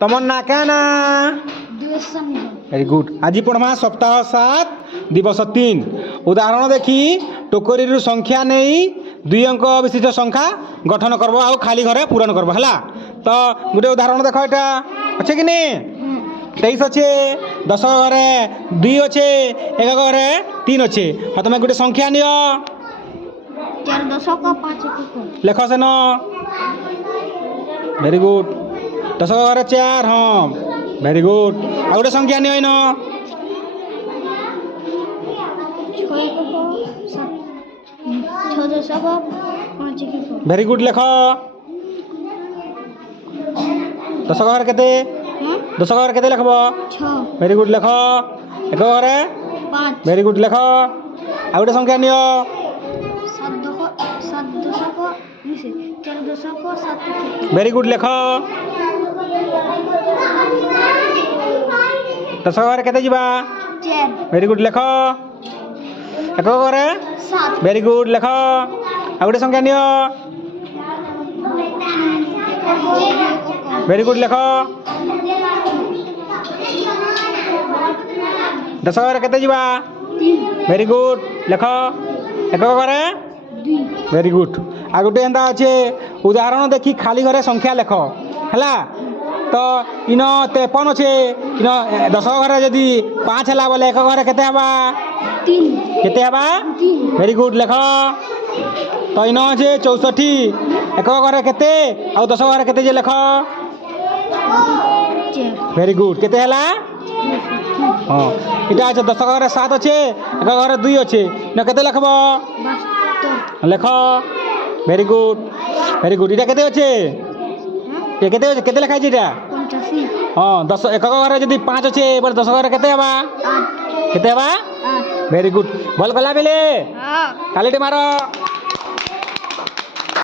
तमर ना क्या ना वेरी गुड। आज पढ़मा सप्ताह 7 दिवस 3 उदाहरण देखी टोकरी संख्या नहीं 2 अंक विशिष्ट संख्या गठन करबो आ खाली घरे पूरण करबो हला। तो गोटे उदाहरण देख एटा अच्छे कि नहीं 23 अच्छे 10 घरे 2 अच्छे 1 घरे 3 अच्छे। हाँ तुम गोटे संख्या नियो 4 10 का 5 लेख सेन वेरी गुड 10 घरे 4 हाँ वेरी गुड। आ गोटे संख्या नियो इन 6 10 का 5 वेरी गुड लेख 10 घरे केते 10 घरे केते लिखब 6 वेरी गुड लेख 1 घरे 5 वेरी गुड लेख आ गोटे संख्या नियो 7 10 का 4 10 का 7 वेरी गुड लेख 10 घरे केते जिबा 4 वेरी गुड लेख 1 घरे 7 वेरी गुड लेख आ गोटे संख्या नियो वेरी गुड लेख 10 घरे केते जिबा 3 वेरी गुड लेख 1 घरे 2 वेरी गुड। आ गोटे एंता अच्छे उदाहरण देखी खाली घरे संख्या लेख है। तो इन 53 अच्छे इन 10 घरे जदि 5 है बोले 1 घरे केते हबा 3 केते हबा वेरी गुड लेख। तो इन अच्छे 64 1 घरे केते आ 10 घरे केते जे लेख 4 वेरी गुड केते हला हाँ इटा अच्छे 10 घरे 7 अच्छे 1 घरे 2 अच्छे न केते लिखब 72 लेख वेरी गुड इटा केते अच्छे ये केते अच्छे केते लिखा इटा 85 हाँ 10 1 घरे जदि 5 अच्छे बोले 10 घरे केते हबा 8 केते हबा 8 वेरी गुड भल कला बेले हां तालीटे मारो।